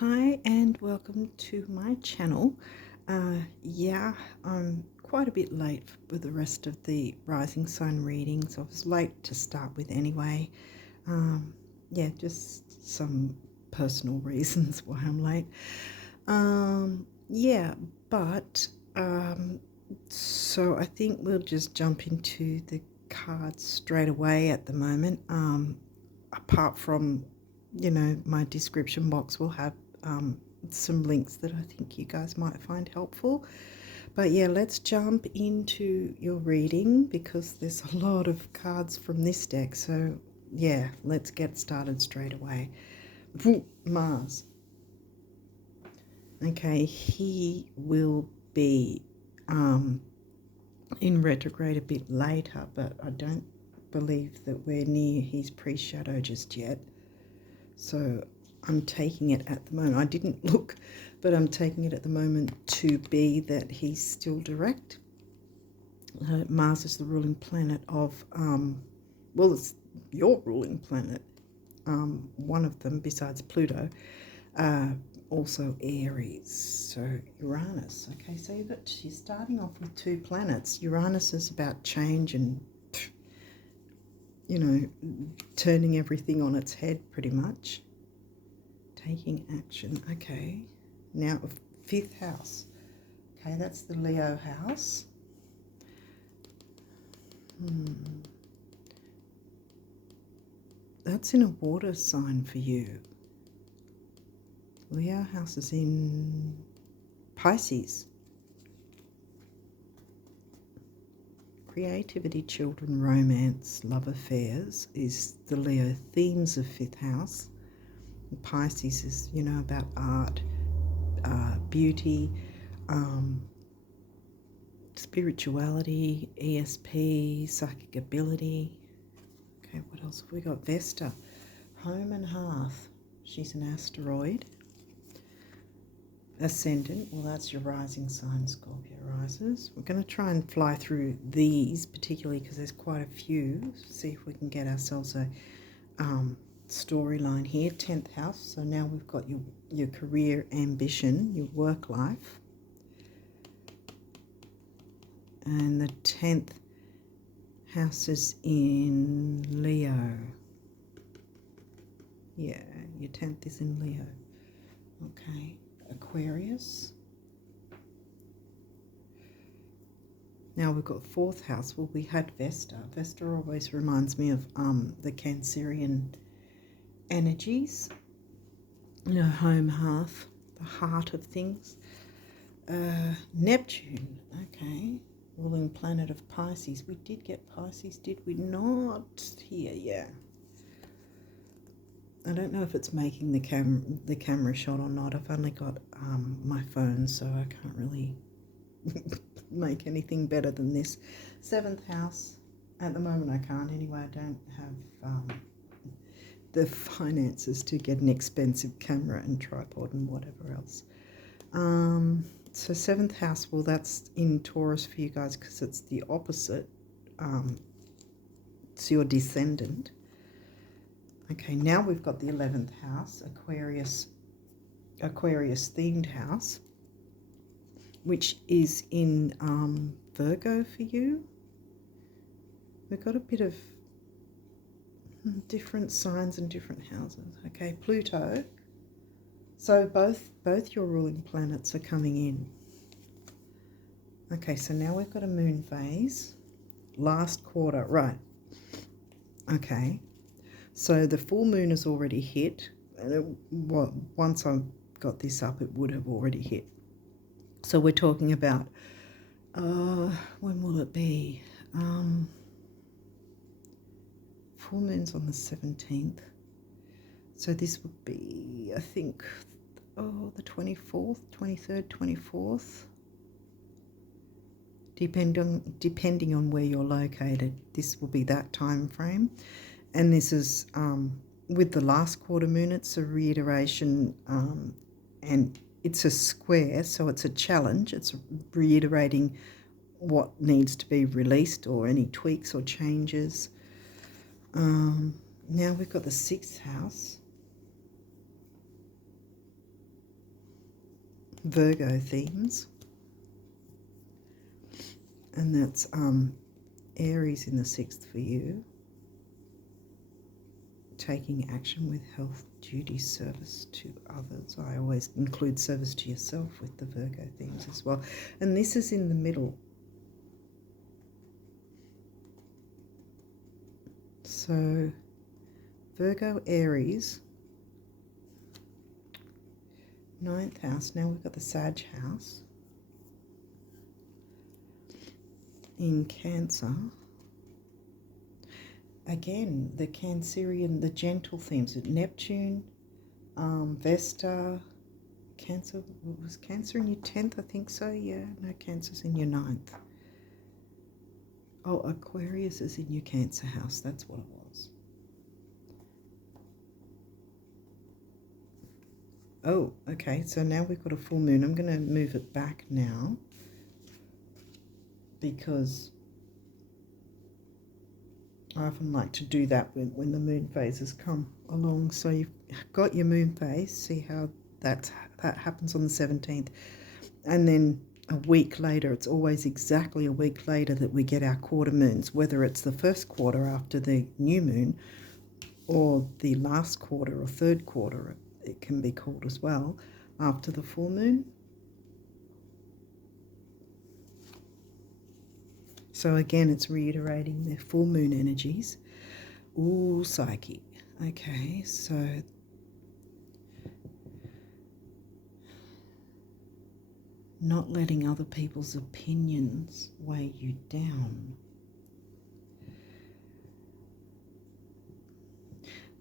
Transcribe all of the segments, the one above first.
Hi and welcome to my channel. I'm quite a bit late with the rest of the rising sign readings. I was late to start with anyway. Just some personal reasons why I'm late. Yeah, but so I think we'll just jump into the cards straight away at the moment. Apart from, my description box will have some links that I think you guys might find helpful. But yeah, let's jump into your reading because there's a lot of cards from this deck. So yeah, let's get started straight away. Mars. Okay, he will be in retrograde a bit later, but I don't believe that we're near his pre-shadow just yet. So I'm taking it at the moment. I didn't look, but I'm taking it at the moment to be that he's still direct. Mars is the ruling planet of, it's your ruling planet. One of them, besides Pluto, also Aries, so Uranus. Okay, so you're starting off with two planets. Uranus is about change and, turning everything on its head pretty much. Taking action. Okay, now fifth house. Okay, that's the Leo house. That's in a water sign for you. Leo house is in Pisces. Creativity, children, romance, love affairs is the Leo themes of fifth house. Pisces is, about art, beauty, spirituality, ESP, psychic ability. Okay, what else have we got? Vesta, home and hearth. She's an asteroid. Ascendant, well, that's your rising sign, Scorpio rises. We're going to try and fly through these, particularly because there's quite a few. See if we can get ourselves a storyline here. 10th house, so now we've got your career ambition, your work life. And the 10th house is in Leo. Yeah, your 10th is in Leo. Okay. Aquarius. Now we've got fourth house. Well, we had Vesta. Vesta always reminds me of the Cancerian energies. Home, hearth, the heart of things. Neptune. Okay. Ruling planet of Pisces. We did get Pisces, did we not? Here, yeah. I don't know if it's making the camera shot or not. I've only got my phone, so I can't really make anything better than this. 7th house. At the moment I can't anyway. I don't have the finances to get an expensive camera and tripod and whatever else. So 7th house, well, that's in Taurus for you guys because it's the opposite. It's your descendant. Okay, now we've got the 11th house, Aquarius themed house, which is in Virgo for you. We've got a bit of different signs and different houses. Okay, Pluto. So both your ruling planets are coming in. Okay, so now we've got a moon phase. Last quarter, right. Okay. So the full moon has already hit, and once I got this up, it would have already hit. So we're talking about, when will it be? Full moon's on the 17th. So this would be, I think, the 24th, 23rd, 24th. Depending on where you're located, this will be that time frame. And this is with the last quarter moon, it's a reiteration, and it's a square, so it's a challenge. It's reiterating what needs to be released or any tweaks or changes. Now we've got the 6th house. Virgo themes. And that's Aries in the 6th for you. Taking action with health, duty, service to others. I always include service to yourself with the Virgo themes as well. And this is in the middle. So Virgo, Aries, 9th house. Now we've got the Sag house in Cancer. Again, the Cancerian, the gentle themes. Neptune, Vesta, Cancer. Was Cancer in your 10th? I think so, yeah. No, Cancer's in your 9th. Oh, Aquarius is in your Cancer house. That's what it was. Oh, okay. So now we've got a full moon. I'm going to move it back now because I often like to do that when the moon phases come along. So you've got your moon phase. See how that happens on the 17th. And then a week later, it's always exactly a week later that we get our quarter moons, whether it's the first quarter after the new moon or the last quarter or third quarter, it can be called as well, after the full moon. So again, it's reiterating the full moon energies. Ooh, Psyche. Okay, so not letting other people's opinions weigh you down.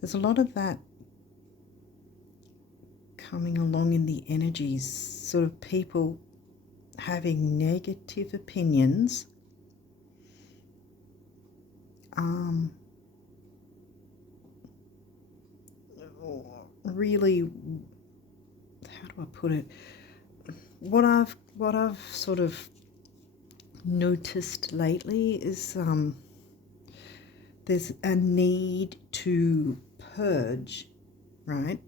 There's a lot of that coming along in the energies, sort of people having negative opinions. Really, how do I put it? What I've sort of noticed lately is there's a need to purge, right?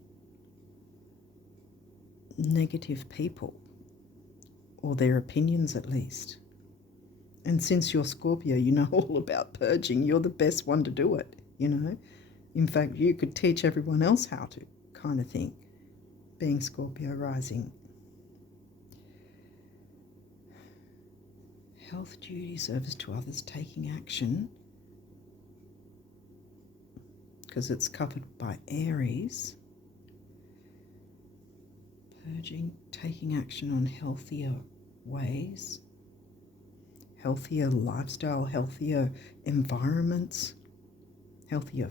Negative people, or their opinions at least. And since you're Scorpio, you know all about purging. You're the best one to do it, you know. In fact, you could teach everyone else how to, kind of thing, being Scorpio rising. Health, duty, service to others, taking action, because it's covered by Aries. Purging, taking action on healthier ways, healthier lifestyle, healthier environments, healthier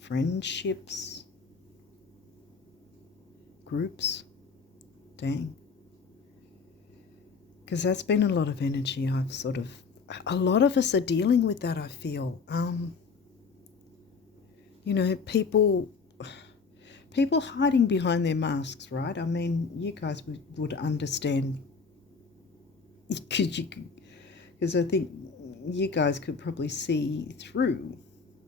friendships, groups. Dang. Because that's been a lot of energy. A lot of us are dealing with that, I feel. You know, people hiding behind their masks, right? I mean, you guys would understand, because I think you guys could probably see through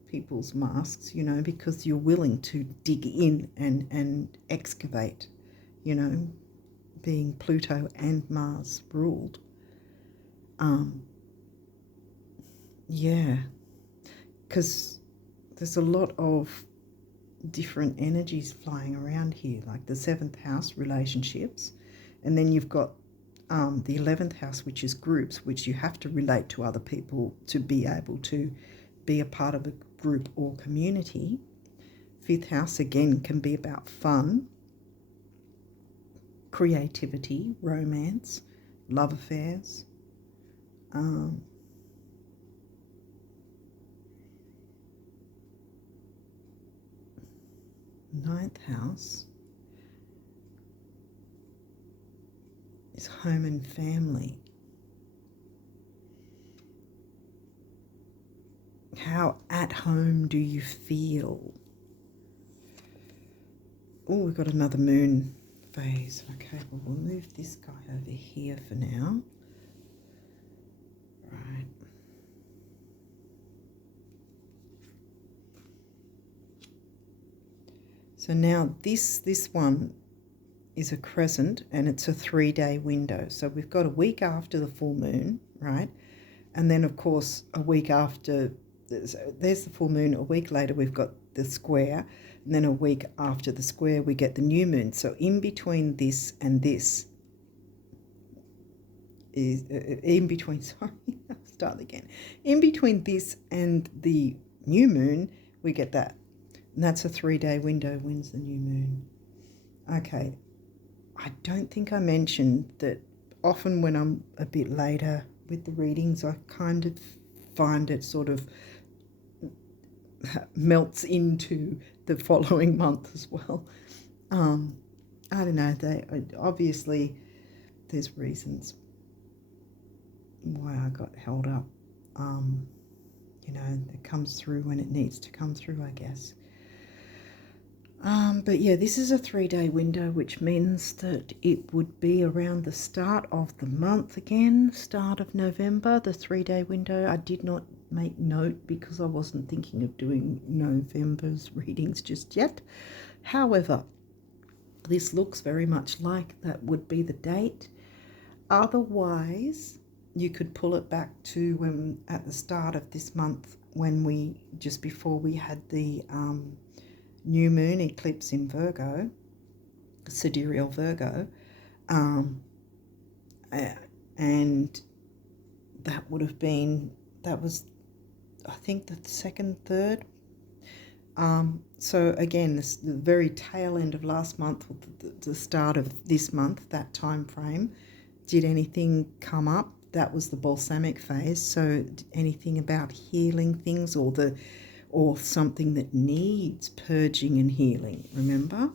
people's masks, you know, because you're willing to dig in and excavate, you know, being Pluto and Mars ruled. Yeah, because there's a lot of different energies flying around here, like the 7th house, relationships, and then you've got the 11th house, which is groups, which you have to relate to other people to be able to be a part of a group or community. 5th house, again, can be about fun, creativity, romance, love affairs. 9th house is home and family. How at home do you feel? Oh, we've got another moon phase. Okay, well, we'll move this guy over here for now. Right. So now this one is a crescent, and it's a 3-day window. So we've got a week after the full moon, right? And then, of course, a week after, there's the full moon. A week later, we've got the square. And then a week after the square, we get the new moon. So in between this and this is, in between, sorry, I'll start again. In between this and the new moon, we get that. And that's a 3-day window. When's the new moon? Okay. I don't think I mentioned that often when I'm a bit later with the readings, I kind of find it sort of melts into the following month as well. I don't know, obviously there's reasons why I got held up. It comes through when it needs to come through, I guess. But yeah, this is a 3-day window, which means that it would be around the start of the month again, start of November, the 3-day window. I did not make note because I wasn't thinking of doing November's readings just yet. However, this looks very much like that would be the date. Otherwise, you could pull it back to when at the start of this month, when just before we had the new moon eclipse in Virgo, sidereal Virgo, and that would have been, that was, I think, the second, third. So again, the very tail end of last month, the start of this month, that time frame, did anything come up? That was the balsamic phase. So anything about healing things, or something that needs purging and healing, remember?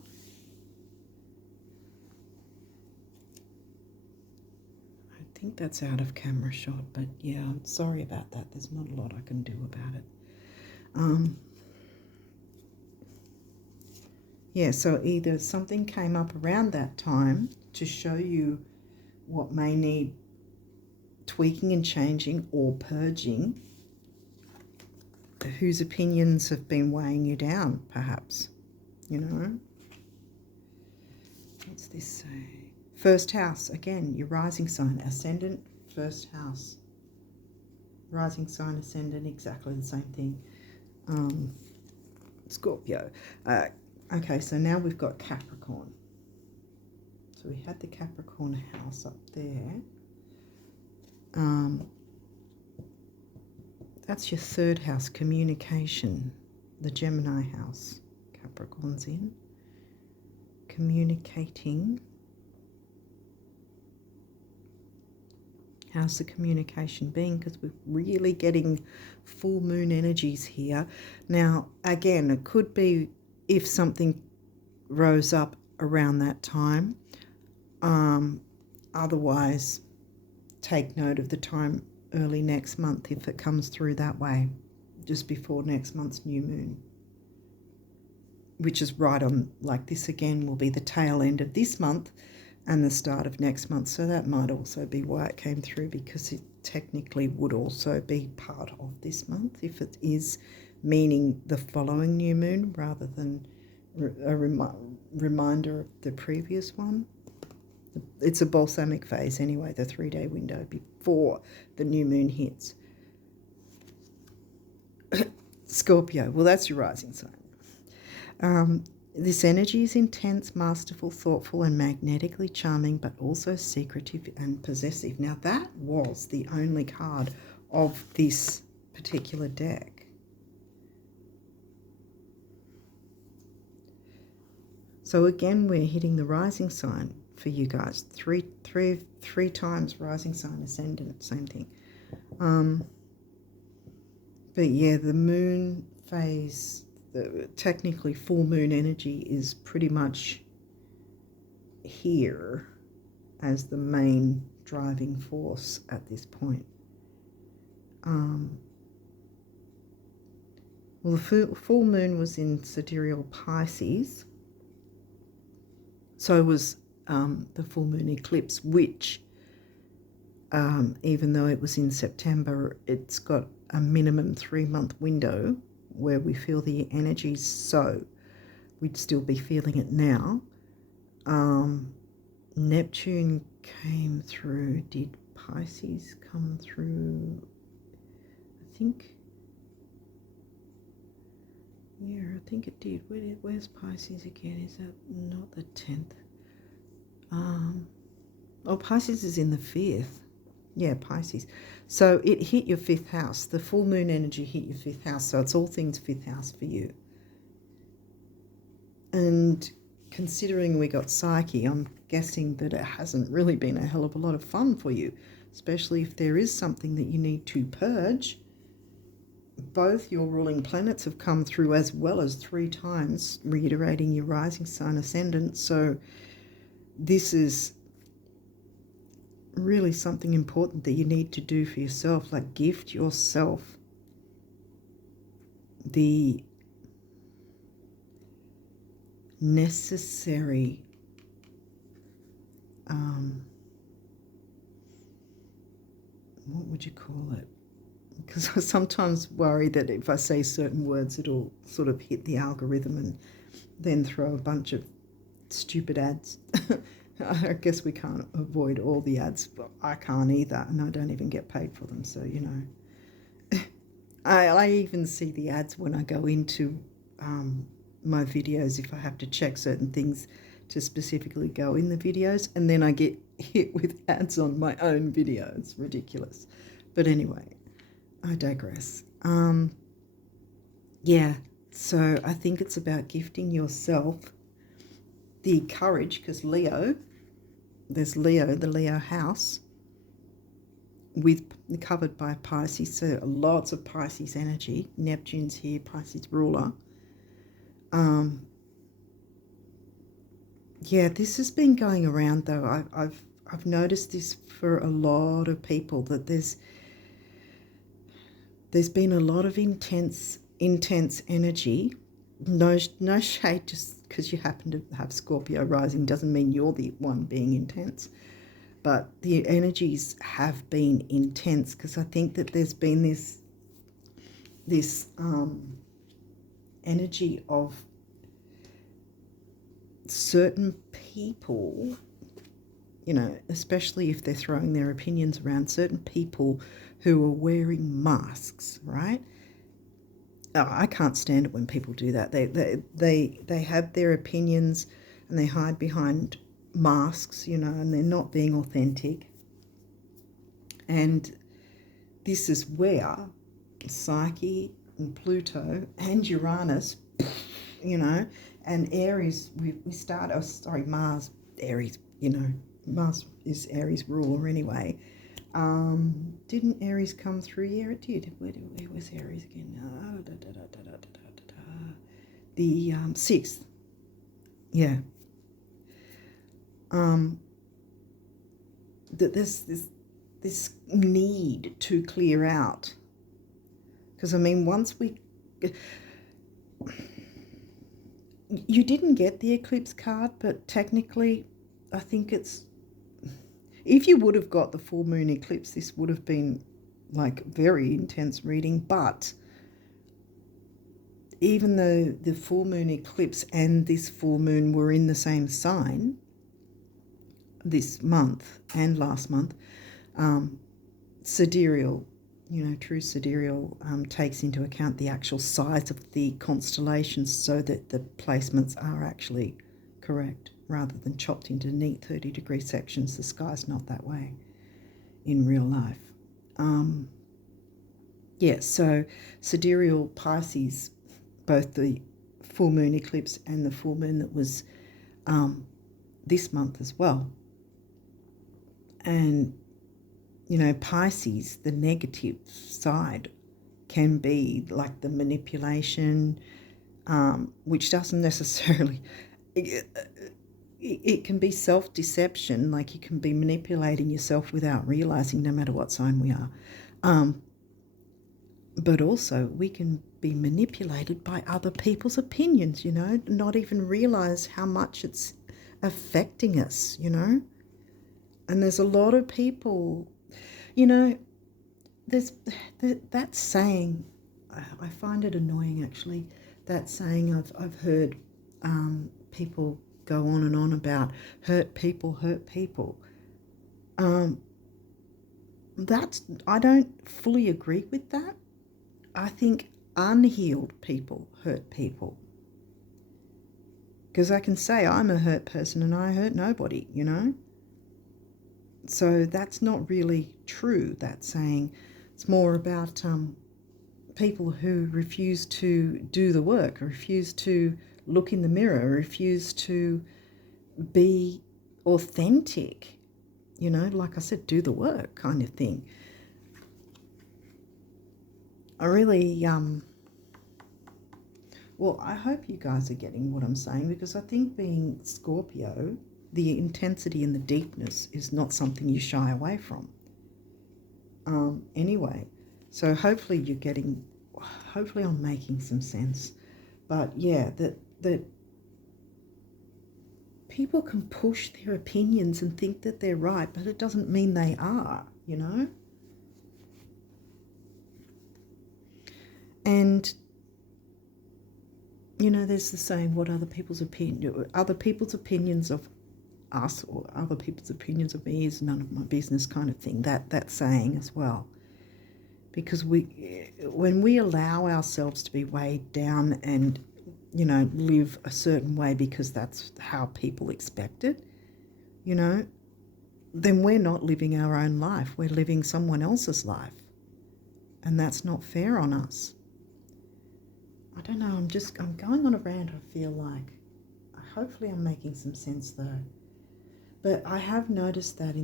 I think that's out of camera shot, but yeah, I'm sorry about that. There's not a lot I can do about it. Yeah, so either something came up around that time to show you what may need tweaking and changing or purging, whose opinions have been weighing you down, perhaps, What's this say? First house, again, your rising sign, ascendant, first house. Rising sign, ascendant, exactly the same thing. Scorpio. Okay, so now we've got Capricorn. So we had the Capricorn house up there. That's your third house, communication. The Gemini house, Capricorn's in. Communicating. How's the communication been? Because we're really getting full moon energies here. Now, again, it could be if something rose up around that time. Otherwise, take note of the time early next month if it comes through that way, just before next month's new moon, which is right on, like this again, will be the tail end of this month and the start of next month. So that might also be why it came through, because it technically would also be part of this month if it is meaning the following new moon rather than a reminder of the previous one. It's a balsamic phase anyway, the 3-day window before the new moon hits. Scorpio, well, that's your rising sign. This energy is intense, masterful, thoughtful, and magnetically charming, but also secretive and possessive. Now, that was the only card of this particular deck. So again, we're hitting the rising sign for you guys. Three times rising sign, ascendant, same thing. But yeah, the moon phase, technically full moon energy, is pretty much here as the main driving force at this point. Well, the full moon was in sidereal Pisces. So was the full moon eclipse, which, even though it was in September, it's got a minimum 3-month window where we feel the energies, so we'd still be feeling it now. Neptune came through. Did Pisces come through? I think, yeah, I think it did. Where's Pisces again? Is that not the 10th? Oh, Pisces is in the 5th. Yeah, Pisces. So it hit your 5th house. The full moon energy hit your 5th house. So it's all things 5th house for you. And considering we got Psyche, I'm guessing that it hasn't really been a hell of a lot of fun for you, especially if there is something that you need to purge. Both your ruling planets have come through, as well as 3 times, reiterating your rising sign ascendant. So this is really something important that you need to do for yourself, like gift yourself the necessary what would you call it? Because I sometimes worry that if I say certain words, it'll sort of hit the algorithm and then throw a bunch of stupid ads. I guess we can't avoid all the ads, but I can't either, and I don't even get paid for them, so, you know. I even see the ads when I go into my videos, if I have to check certain things to specifically go in the videos, and then I get hit with ads on my own video. It's ridiculous. But anyway, I digress. Yeah, so I think it's about gifting yourself the courage, because Leo, there's Leo, the Leo house, covered by Pisces, so lots of Pisces energy. Neptune's here, Pisces ruler. Yeah, this has been going around though. I've noticed this for a lot of people, that there's been a lot of intense energy. No shade, just because you happen to have Scorpio rising doesn't mean you're the one being intense. But the energies have been intense, because I think that there's been this energy of certain people, you know, especially if they're throwing their opinions around, certain people who are wearing masks, right? Oh, I can't stand it when people do that. They have their opinions and they hide behind masks, you know, and they're not being authentic. And this is where Psyche and Pluto and Uranus, you know, and Aries, we start, Mars, Aries, you know, Mars is Aries ruler anyway. Didn't Aries come through? Yeah, it did. Where was Aries again? The 6th. Yeah. That there's this need to clear out, because I mean, once you didn't get the eclipse card, but technically I think it's, if you would have got the full moon eclipse, this would have been like very intense reading. But even though the full moon eclipse and this full moon were in the same sign this month and last month, sidereal, you know, true sidereal takes into account the actual size of the constellations, so that the placements are actually correct rather than chopped into neat 30-degree sections. The sky's not that way in real life. Yeah, so sidereal Pisces, both the full moon eclipse and the full moon that was this month as well. And, you know, Pisces, the negative side, can be like the manipulation, which doesn't necessarily, it can be self-deception, like you can be manipulating yourself without realizing, no matter what sign we are. But also we can be manipulated by other people's opinions, you know, not even realize how much it's affecting us, you know. And there's a lot of people, you know, there's that saying, I find it annoying actually, that saying I've heard people go on and on about hurt people. I don't fully agree with that. I think unhealed people hurt people. Because I can say I'm a hurt person and I hurt nobody, you know? So that's not really true, that saying. It's more about people who refuse to do the work, refuse to look in the mirror, refuse to be authentic, you know, like I said, do the work kind of thing. I really, well, I hope you guys are getting what I'm saying, because I think being Scorpio, the intensity and the deepness is not something you shy away from. Anyway, so hopefully you're getting, hopefully I'm making some sense. But yeah, that people can push their opinions and think that they're right, but it doesn't mean they are, you know? And, you know, there's the saying, what other people's opinions of us or other people's opinions of me is none of my business kind of thing, that saying as well. Because when we allow ourselves to be weighed down and, you know, live a certain way because that's how people expect it, you know, then we're not living our own life. We're living someone else's life. And that's not fair on us. I don't know, I'm going on a rant, I feel like. Hopefully I'm making some sense though. But I have noticed that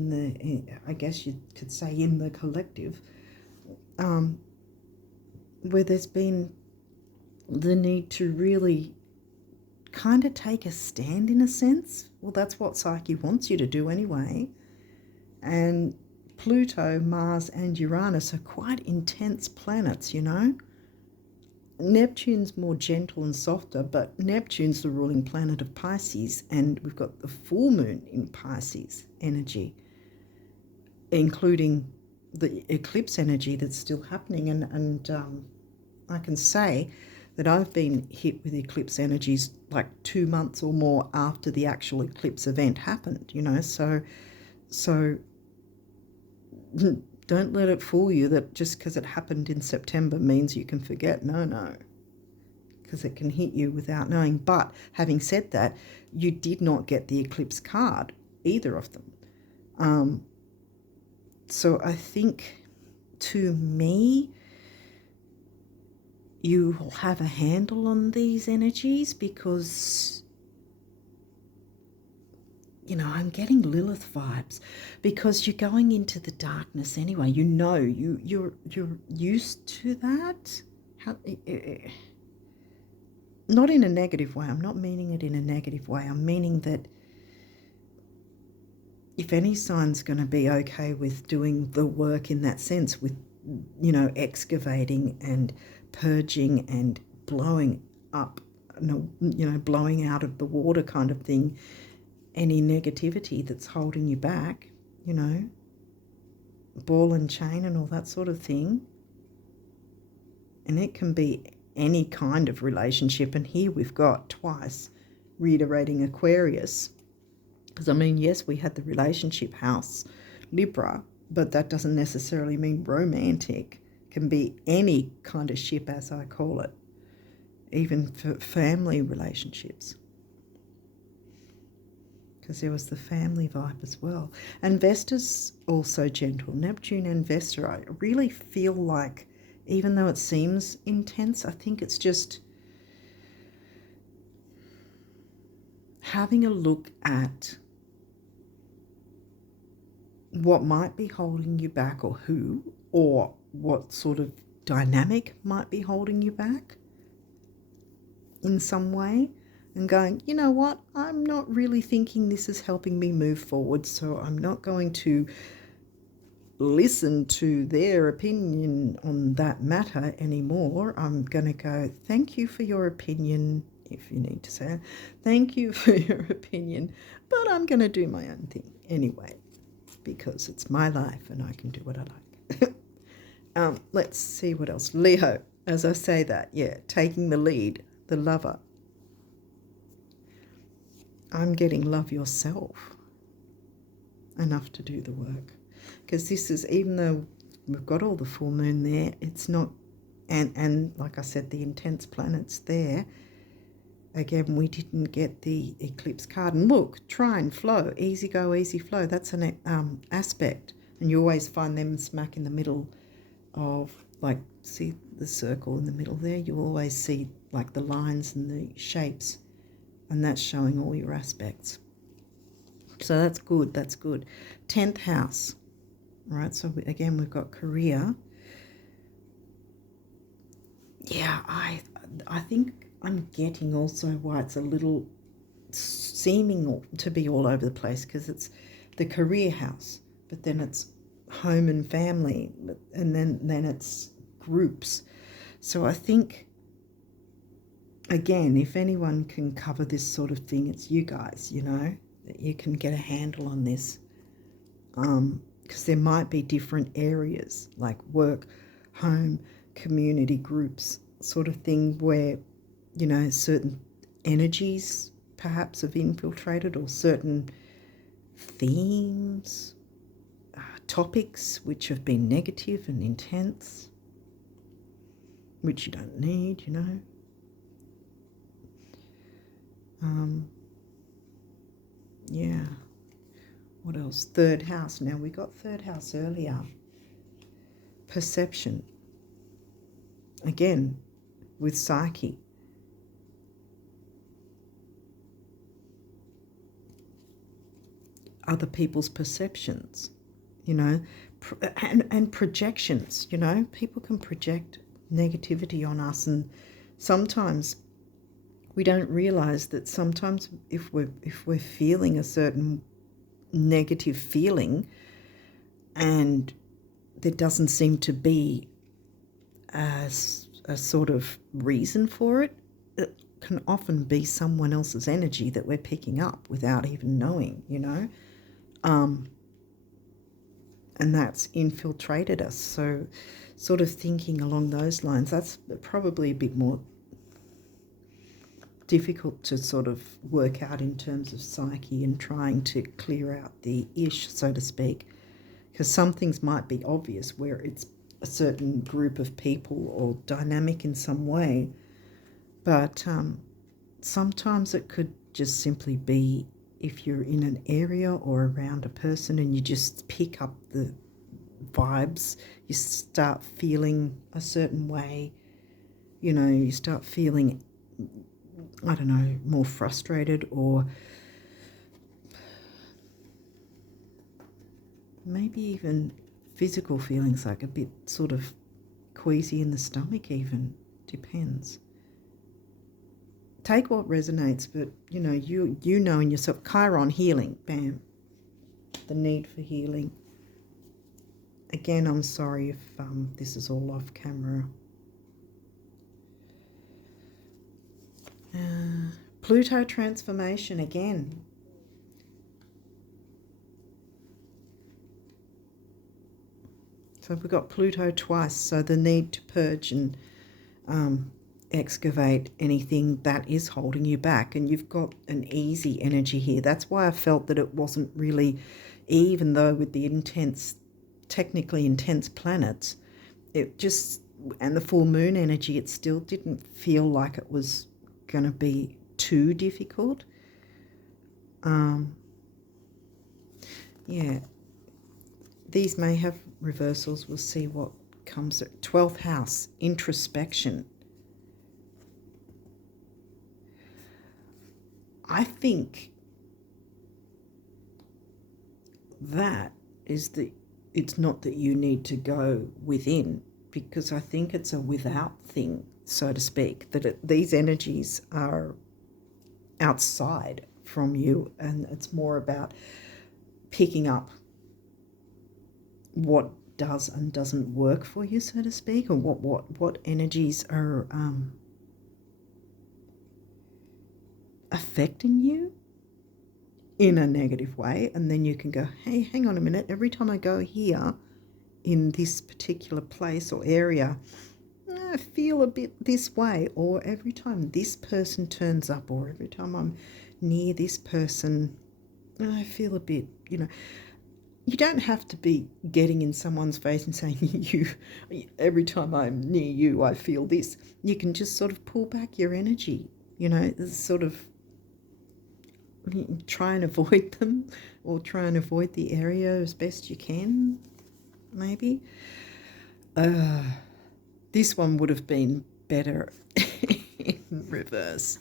I guess you could say in the collective, where there's been the need to really kind of take a stand in a sense. Well, that's what Psyche wants you to do anyway. And Pluto, Mars and Uranus are quite intense planets, you know. Neptune's more gentle and softer, but Neptune's the ruling planet of Pisces, and we've got the full moon in Pisces energy, including the eclipse energy that's still happening. And I can say that I've been hit with eclipse energies like 2 months or more after the actual eclipse event happened, you know. So don't let it fool you that just because it happened in September means you can forget. No, because it can hit you without knowing. But having said that, you did not get the eclipse card, either of them. So I think, to me, you will have a handle on these energies because, you know, I'm getting Lilith vibes because you're going into the darkness anyway. You know, you're used to that. Not in a negative way. I'm not meaning it in a negative way. I'm meaning that if any sign's going to be okay with doing the work in that sense, with, you know, excavating and purging and blowing up, you know, blowing out of the water kind of thing, any negativity that's holding you back, you know, ball and chain and all that sort of thing. And it can be any kind of relationship. And here we've got twice reiterating Aquarius. Because, I mean, yes, we had the relationship house, Libra, but that doesn't necessarily mean romantic. It can be any kind of ship, as I call it, even for family relationships. Because there was the family vibe as well. And Vesta's also gentle. Neptune and Vesta, I really feel like, even though it seems intense, I think it's just having a look at what might be holding you back, or who, or what sort of dynamic might be holding you back in some way, and going, you know what, I'm not really thinking this is helping me move forward, so I'm not going to listen to their opinion on that matter anymore. I'm going to go, thank you for your opinion, if you need to say it. Thank you for your opinion, but I'm going to do my own thing anyway, because it's my life and I can do what I like. Let's see what else. Leo, as I say that, yeah, taking the lead, the lover. I'm getting love yourself enough to do the work. Because this is, even though we've got all the full moon there, it's not, and like I said, the intense planets there. Again, we didn't get the eclipse card. And look, trine, flow, easy go, easy flow. That's an aspect. And you always find them smack in the middle of, like, see the circle in the middle there? You always see, like, the lines and the shapes. And that's showing all your aspects. So that's good, that's good. 10th house, right? So again, we've got career. Yeah, I think I'm getting also why it's a little seeming to be all over the place, because it's the career house, but then it's home and family, and then it's groups. So I think, again, if anyone can cover this sort of thing, it's you guys, you know, that you can get a handle on this. Because there might be different areas like work, home, community groups sort of thing where, you know, certain energies perhaps have infiltrated, or certain themes, topics which have been negative and intense, which you don't need, you know. Yeah. What else? Third house. Now, we got third house earlier. Perception. Again, with psyche. Other people's perceptions, you know, and projections, you know. People can project negativity on us, and sometimes we don't realize that sometimes if we're feeling a certain negative feeling and there doesn't seem to be a sort of reason for it, it can often be someone else's energy that we're picking up without even knowing, you know. And that's infiltrated us. So sort of thinking along those lines, that's probably a bit more difficult to sort of work out in terms of psyche and trying to clear out the ish, so to speak, because some things might be obvious where it's a certain group of people or dynamic in some way, but sometimes it could just simply be if you're in an area or around a person and you just pick up the vibes, you start feeling a certain way, you know, you start feeling, I don't know, more frustrated, or maybe even physical feelings, like a bit sort of queasy in the stomach even, depends. Take what resonates, but you know, you know in yourself. Chiron, healing, bam, the need for healing. Again, I'm sorry if this is all off camera. Pluto transformation again. So we've got Pluto twice, so the need to purge and excavate anything that is holding you back. And you've got an easy energy here. That's why I felt that it wasn't really, even though with the intense, technically intense planets, it just, and the full moon energy, it still didn't feel like it was going to be too difficult. Yeah, these may have reversals. We'll see what comes. 12th house, introspection. I think that is it's not that you need to go within, because I think it's a without thing, so to speak, that these energies are outside from you, and it's more about picking up what does and doesn't work for you, so to speak, or what energies are affecting you in a negative way. And then you can go, hey, hang on a minute, every time I go here in this particular place or area, I feel a bit this way, or every time this person turns up, or every time I'm near this person, I feel a bit, you don't have to be getting in someone's face and saying, every time I'm near you, I feel this. You can just sort of pull back your energy, sort of try and avoid them, or try and avoid the area as best you can, maybe. This one would have been better in reverse,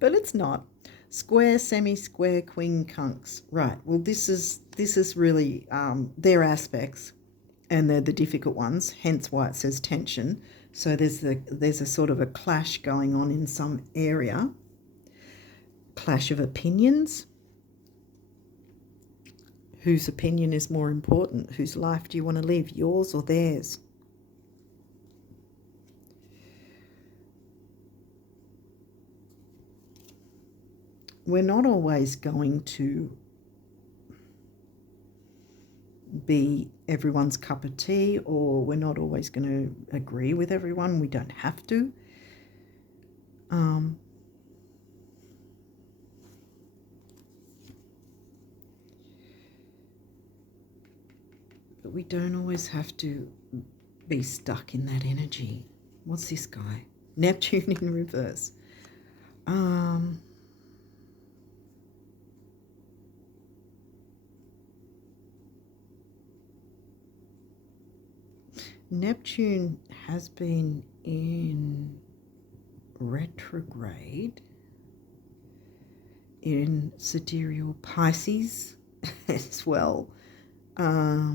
but it's not. Square, semi-square, queen, kunks. Right, well, this is really their aspects, and they're the difficult ones, hence why it says tension. So there's a sort of a clash going on in some area, clash of opinions. Whose opinion is more important? Whose life do you want to live, yours or theirs? We're not always going to be everyone's cup of tea, or we're not always going to agree with everyone. We don't have to. But we don't always have to be stuck in that energy. What's this guy? Neptune in reverse. Neptune has been in retrograde in sidereal Pisces as well. I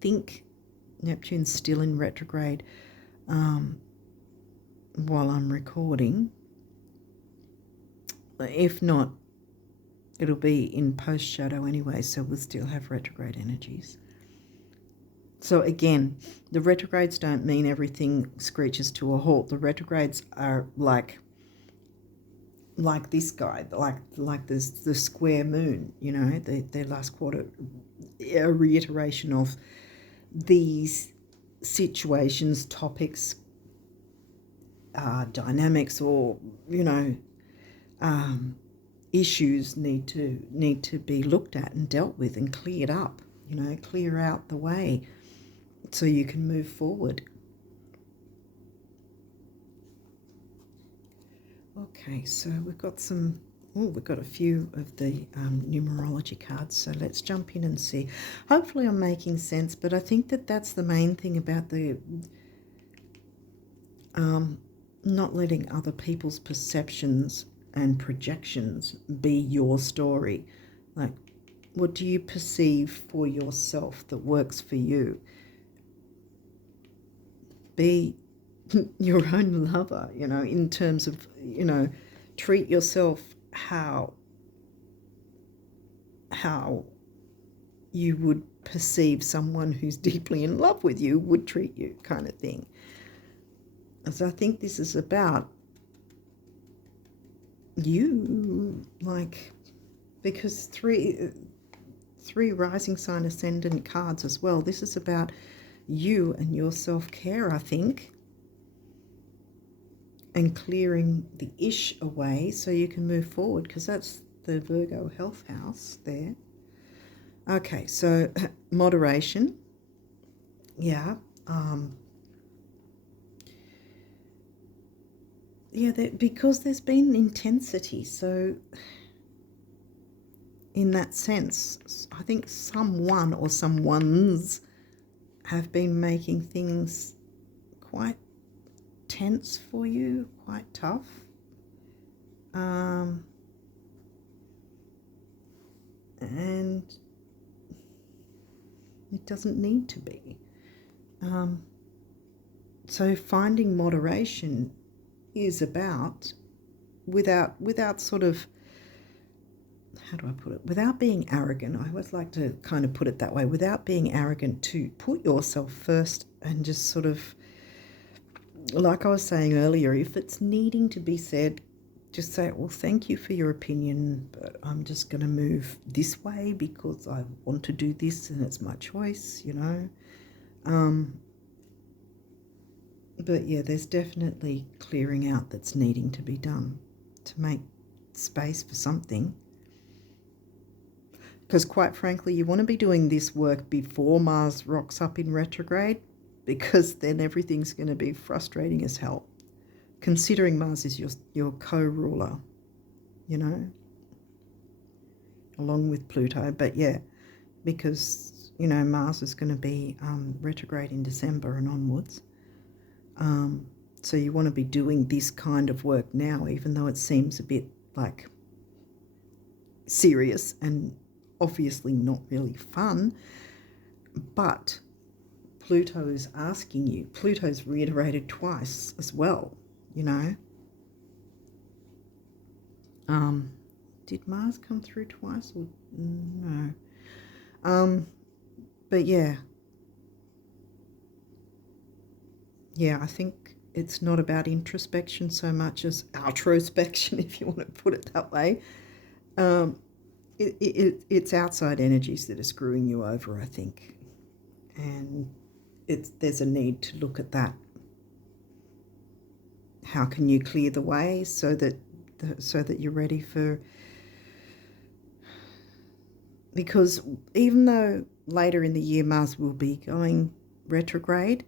think Neptune's still in retrograde while I'm recording. If not, it'll be in post shadow anyway, so we'll still have retrograde energies. So again, the retrogrades don't mean everything screeches to a halt. The retrogrades are like this guy, like the square moon, their last quarter, a reiteration of these situations, topics, dynamics, or issues need to be looked at and dealt with and cleared up. Clear out the way so you can move forward. Okay, so we've got a few of the numerology cards, so let's jump in and see. Hopefully I'm making sense, but I think that's the main thing about the not letting other people's perceptions and projections be your story. Like, what do you perceive for yourself that works for you? Be your own lover, in terms of, treat yourself how you would perceive someone who's deeply in love with you would treat you, kind of thing. So I think this is about you, because three rising sign ascendant cards as well. This is about you and your self-care, I think, and clearing the ish away so you can move forward, because that's the Virgo health house there. Okay, so moderation. Yeah. Because there's been intensity. So in that sense, I think someone or someones have been making things quite tense for you, quite tough. And it doesn't need to be. So finding moderation is about, without sort of, how do I put it, without being arrogant. I always like to kind of put it that way, without being arrogant, to put yourself first and just sort of, like I was saying earlier, if it's needing to be said, just say, well, thank you for your opinion, but I'm just going to move this way because I want to do this and it's my choice, But yeah, there's definitely clearing out that's needing to be done to make space for something. Because quite frankly, you want to be doing this work before Mars rocks up in retrograde, because then everything's going to be frustrating as hell. Considering Mars is your co-ruler, you know, along with Pluto. But yeah, because, you know, Mars is going to be retrograde in December and onwards. So you want to be doing this kind of work now, even though it seems a bit like serious and obviously not really fun. But Pluto is asking you. Pluto's reiterated twice as well, you know. Did Mars come through twice or no? But yeah, I think it's not about introspection so much as outrospection, if you want to put it that way. It's outside energies that are screwing you over, I think, and there's a need to look at that. How can you clear the way so that you're ready for? Because even though later in the year Mars will be going retrograde,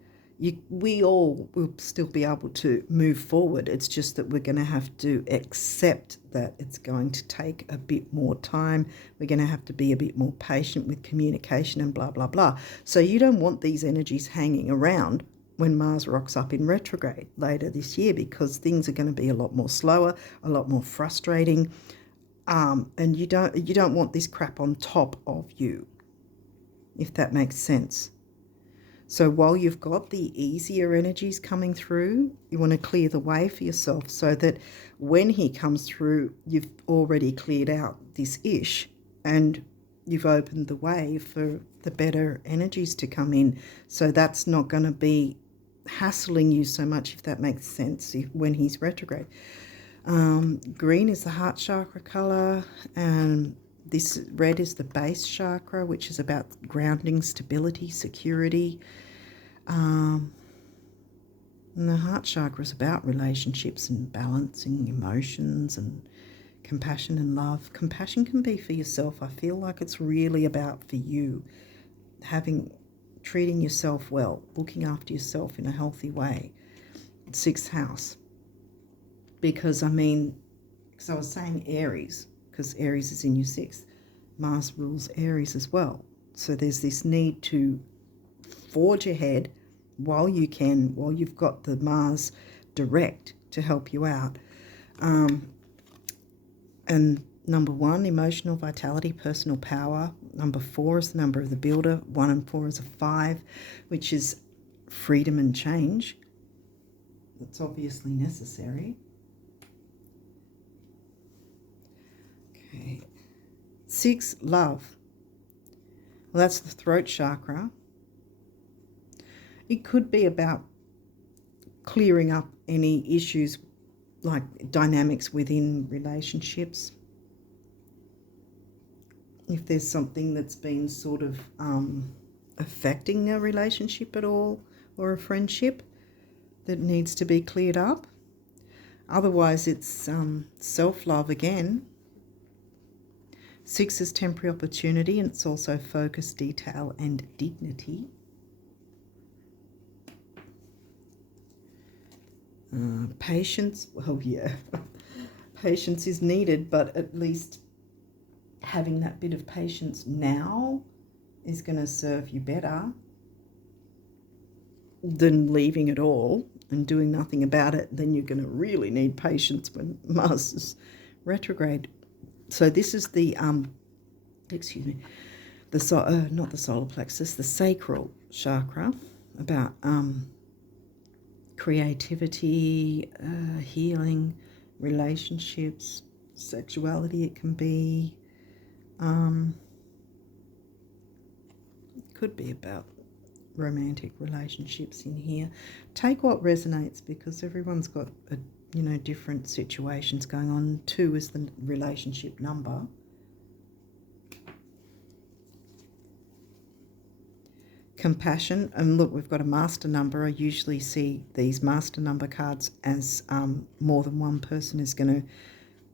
we all will still be able to move forward. It's just that we're going to have to accept that it's going to take a bit more time. We're going to have to be a bit more patient with communication and blah, blah, blah. So you don't want these energies hanging around when Mars rocks up in retrograde later this year, because things are going to be a lot more slower, a lot more frustrating. And you don't want this crap on top of you, if that makes sense. So while you've got the easier energies coming through, you want to clear the way for yourself so that when he comes through, you've already cleared out this ish and you've opened the way for the better energies to come in. So that's not going to be hassling you so much, if that makes sense, when he's retrograde. Green is the heart chakra color, and this red is the base chakra, which is about grounding, stability, security. And the heart chakra is about relationships and balancing emotions and compassion and love. Compassion can be for yourself. I feel like it's really about for you, treating yourself well, looking after yourself in a healthy way. 6th house. Because I was saying Aries, because Aries is in your 6th. Mars rules Aries as well. So there's this need to forge ahead while you've got the Mars direct to help you out. And number 1, emotional vitality, personal power. Number 4 is the number of the builder. 1 and 4 is a 5, which is freedom and change. It's obviously necessary. Okay. 6, love. Well, that's the throat chakra. It could be about clearing up any issues like dynamics within relationships. If there's something that's been sort of affecting a relationship at all, or a friendship that needs to be cleared up. Otherwise, it's self-love again. 6 is temporary opportunity, and it's also focus, detail, and dignity. Patience, well, yeah, patience is needed, but at least having that bit of patience now is going to serve you better than leaving it all and doing nothing about it. Then you're going to really need patience when Mars is retrograde. So this is the, not the solar plexus, the sacral chakra, about creativity, healing, relationships, sexuality. It can be, could be about romantic relationships in here. Take what resonates, because everyone's got different situations going on. 2 is the relationship number. Compassion, and look, we've got a master number. I usually see these master number cards as more than one person is going to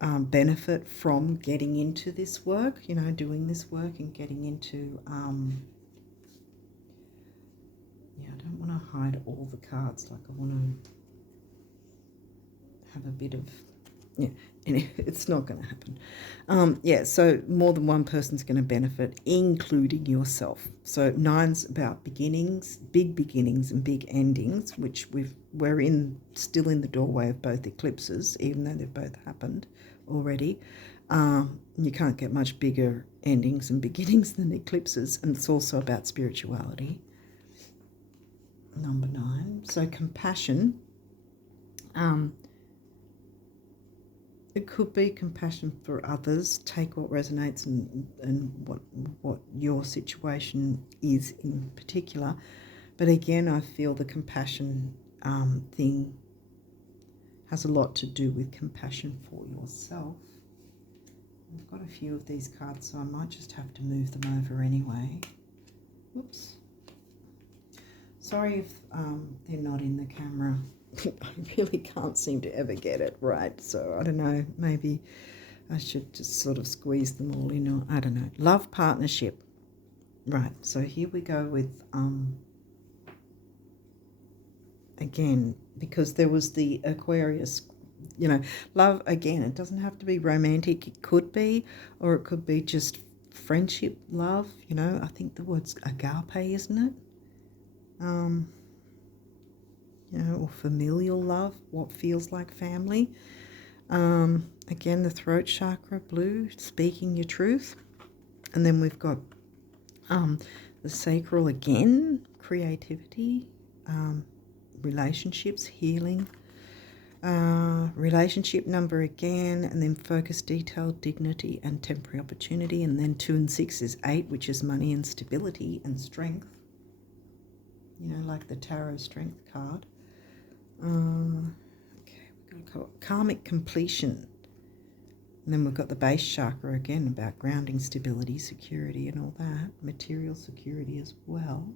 benefit from getting into this work, you know, doing this work and getting into, yeah, I don't want to hide all the cards, like I want to have a bit of, yeah, and it's not going to happen. Yeah, so more than one person's going to benefit, including yourself. So 9's about beginnings and big endings, which we're still in the doorway of both eclipses, even though they've both happened already. You can't get much bigger endings and beginnings than eclipses, and it's also about spirituality. Number 9. So compassion. It could be compassion for others. Take what resonates and what your situation is in particular. But again, I feel the compassion thing has a lot to do with compassion for yourself. I've got a few of these cards, so I might just have to move them over anyway. Whoops. Sorry if they're not in the camera. I really can't seem to ever get it right. So I don't know, maybe I should just sort of squeeze them all in, or I don't know. Love partnership. Right, so here we go with, again, because there was the Aquarius, you know, love, again, it doesn't have to be romantic. It could be, or it could be just friendship, love, you know. I think the word's agape, isn't it? You know, or familial love, what feels like family. Again, the throat chakra, blue, speaking your truth. And then we've got the sacral again, creativity, relationships, healing. Relationship number again, and then focus, detail, dignity, and temporary opportunity. And then 2 and 6 is 8, which is money and stability and strength. You know, like the tarot strength card. Okay, we've got karmic completion. And then we've got the base chakra again, about grounding, stability, security, and all that. Material security as well,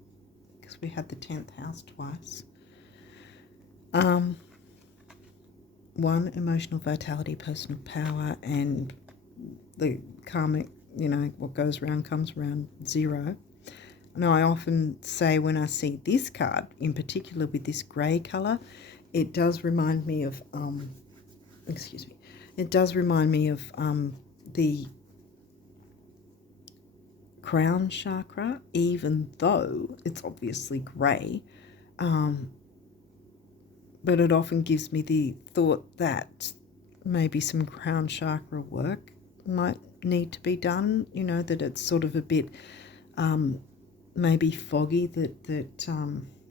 because we had the 10th house twice. 1, emotional vitality, personal power, and the karmic, you know, what goes around comes around, 0. Now, I often say when I see this card, in particular with this grey colour, it does remind me of, it does remind me of the crown chakra, even though it's obviously grey. But it often gives me the thought that maybe some crown chakra work might need to be done, you know, that it's sort of a bit maybe foggy, that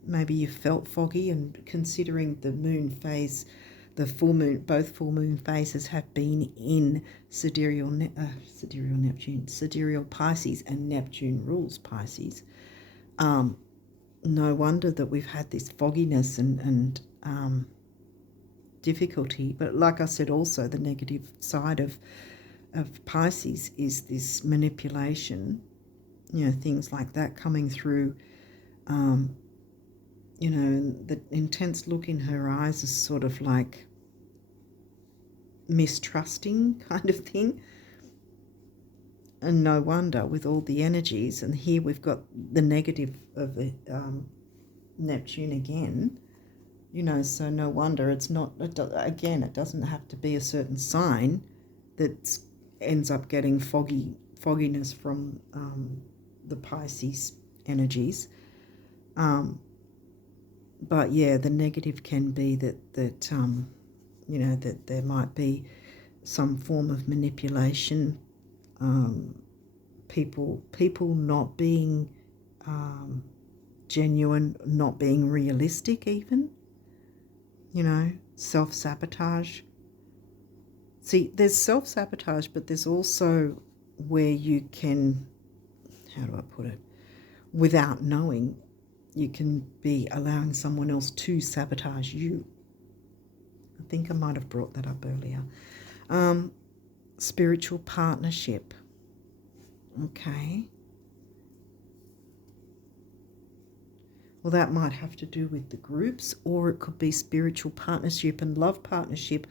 maybe you felt foggy, and considering the moon phase, the full moon, both full moon phases have been in sidereal Pisces, and Neptune rules Pisces. No wonder that we've had this fogginess and difficulty. But like I said, also the negative side of Pisces is this manipulation, you know, things like that coming through. You know, the intense look in her eyes is sort of like mistrusting kind of thing. And no wonder with all the energies. And here we've got the negative of the Neptune again, you know, so no wonder it's not, again, it doesn't have to be a certain sign that ends up getting fogginess from the Pisces energies. But yeah, the negative can be that you know, that there might be some form of manipulation, people not being genuine, not being realistic even, you know, self-sabotage. See, there's self-sabotage, but there's also where you can, how do I put it, without knowing, you can be allowing someone else to sabotage you. I think I might have brought that up earlier. Spiritual partnership. Okay. Well, that might have to do with the groups, or it could be spiritual partnership and love partnership.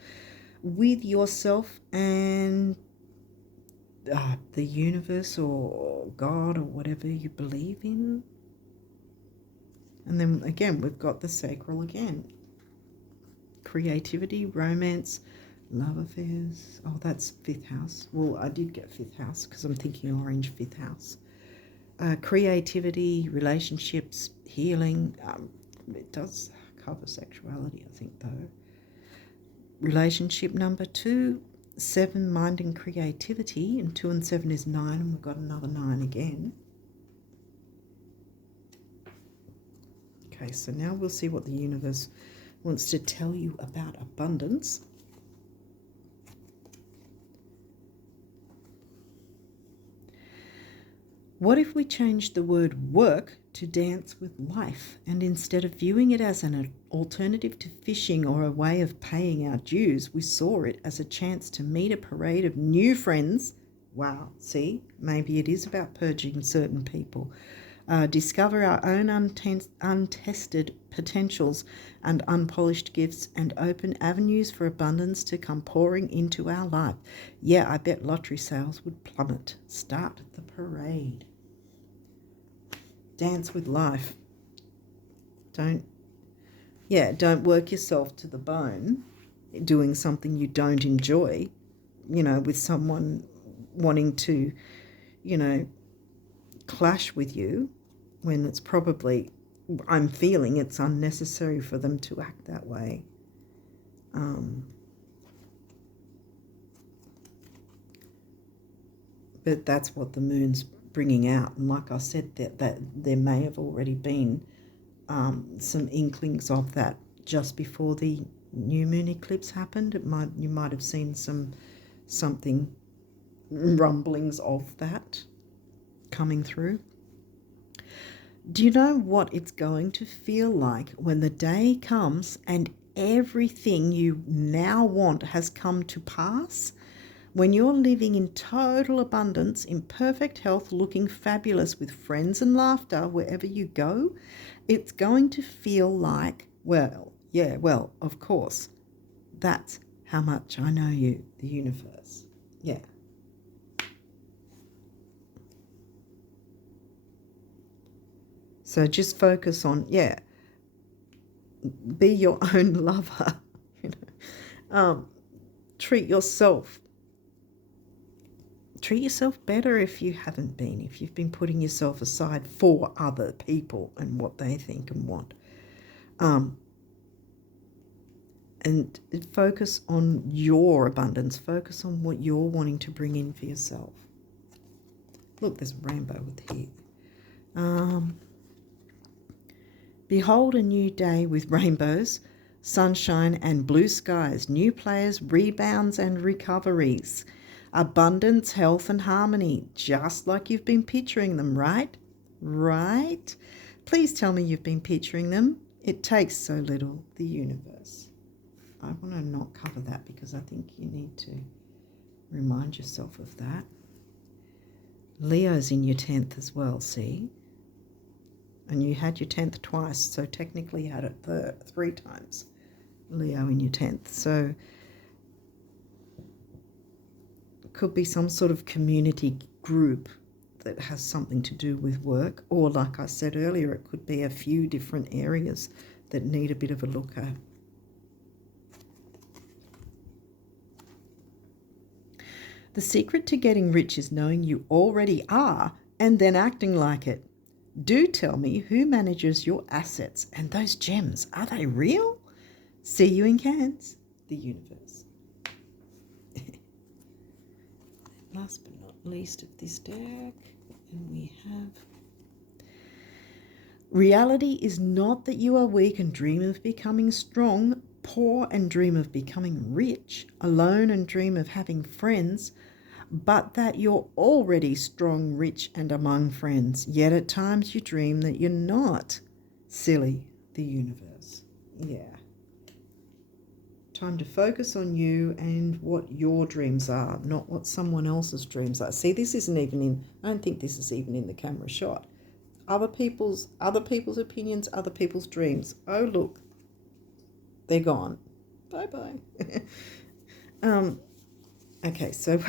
with yourself and the universe or God or whatever you believe in. And then again, we've got the sacral again. Creativity, romance, love affairs. Oh, that's 5th house. Well, I did get 5th house because I'm thinking orange 5th house. Creativity, relationships, healing. It does cover sexuality, I think, though. Relationship number 2, 7, mind and creativity. And 2 and 7 is 9, and we've got another 9 again. Okay, so now we'll see what the universe wants to tell you about abundance. What if we changed the word work to dance with life, and instead of viewing it as an alternative to fishing or a way of paying our dues, we saw it as a chance to meet a parade of new friends? Wow, see, maybe it is about purging certain people. Discover our own untested potentials and unpolished gifts, and open avenues for abundance to come pouring into our life. Yeah, I bet lottery sales would plummet. Start the parade. Dance with life. Don't work yourself to the bone doing something you don't enjoy, with someone wanting to, clash with you, when it's probably, I'm feeling it's unnecessary for them to act that way. But that's what the moon's bringing out. And like I said, that there may have already been some inklings of that just before the new moon eclipse happened. You might have seen something rumblings of that coming through. Do you know what it's going to feel like when the day comes and everything you now want has come to pass? When you're living in total abundance, in perfect health, looking fabulous with friends and laughter wherever you go, it's going to feel like, well, of course, that's how much I know you, the universe. Yeah. So just focus on, be your own lover. Treat yourself better if you haven't been, if you've been putting yourself aside for other people and what they think and want. And focus on your abundance. Focus on what you're wanting to bring in for yourself. Look, there's a rainbow with here. Behold a new day with rainbows, sunshine and blue skies, new players, rebounds and recoveries, abundance, health and harmony, just like you've been picturing them, right? Right? Please tell me you've been picturing them. It takes so little, the universe. I want to not cover that because I think you need to remind yourself of that. Leo's in your 10th as well, see? And you had your 10th twice, so technically you had it 3 times. Leo in your 10th. So it could be some sort of community group that has something to do with work. Or like I said earlier, it could be a few different areas that need a bit of a look at. The secret to getting rich is knowing you already are and then acting like it. Do tell me who manages your assets and those gems. Are they real? See you in Cairns, the universe. Last but not least of this deck, and we have... Reality is not that you are weak and dream of becoming strong, poor and dream of becoming rich, alone and dream of having friends, but that you're already strong, rich, and among friends, yet at times you dream that you're not. Silly, the universe. Yeah. Time to focus on you and what your dreams are, not what someone else's dreams are. See, this isn't even in, I don't think this is even in the camera shot. Other people's opinions, other people's dreams. Oh, look, they're gone. Bye-bye. Okay, so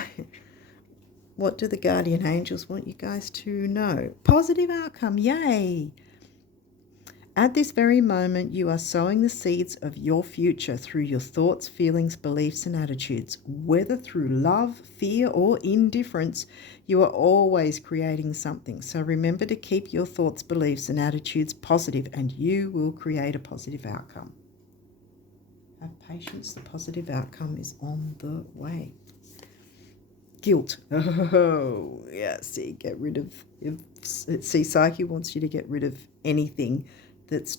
what do the guardian angels want you guys to know? Positive outcome, yay! At this very moment, you are sowing the seeds of your future through your thoughts, feelings, beliefs, and attitudes. Whether through love, fear, or indifference, you are always creating something. So remember to keep your thoughts, beliefs, and attitudes positive, and you will create a positive outcome. Have patience, the positive outcome is on the way. Guilt. Oh, yeah, see, get rid of, see, Psyche wants you to get rid of anything that's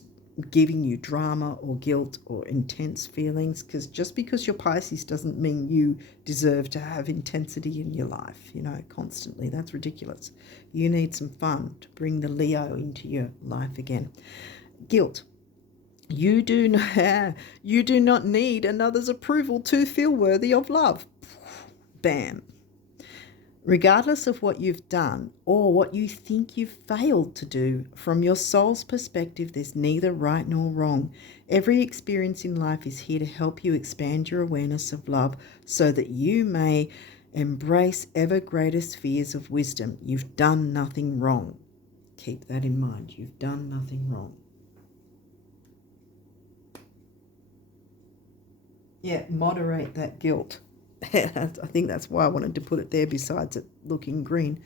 giving you drama or guilt or intense feelings, because just because you're Pisces doesn't mean you deserve to have intensity in your life, you know, constantly. That's ridiculous. You need some fun to bring the Leo into your life again. Guilt. You do not need another's approval to feel worthy of love. Bam. Regardless of what you've done or what you think you've failed to do, from your soul's perspective, there's neither right nor wrong. Every experience in life is here to help you expand your awareness of love so that you may embrace ever greater spheres of wisdom. You've done nothing wrong. Keep that in mind. You've done nothing wrong. Yeah, moderate that guilt. I think that's why I wanted to put it there besides it looking green.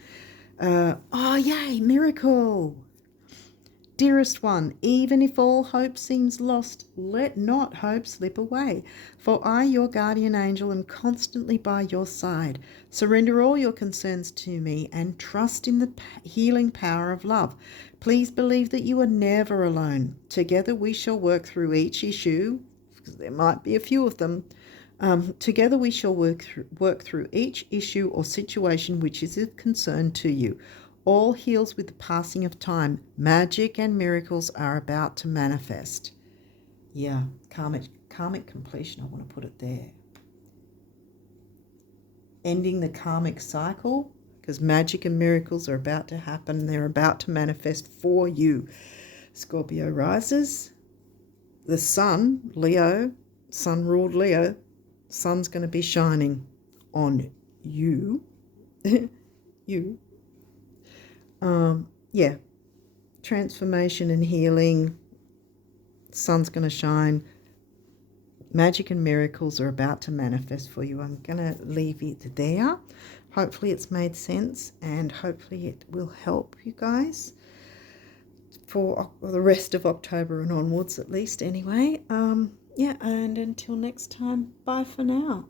Oh, yay, miracle. Dearest one, even if all hope seems lost, let not hope slip away. For I, your guardian angel, am constantly by your side. Surrender all your concerns to me and trust in the healing power of love. Please believe that you are never alone. Together we shall work through each issue, because there might be a few of them. Together we shall work through each issue or situation which is of concern to you. All heals with the passing of time. Magic and miracles are about to manifest. Yeah, karmic completion, I want to put it there. Ending the karmic cycle, because magic and miracles are about to happen. They're about to manifest for you. Scorpio rises. The sun, Leo, sun-ruled Leo, sun's going to be shining on you. You. Yeah. Transformation and healing. Sun's going to shine. Magic and miracles are about to manifest for you. I'm going to leave it there. Hopefully it's made sense and hopefully it will help you guys for the rest of October and onwards, at least anyway. Yeah, and until next time, bye for now.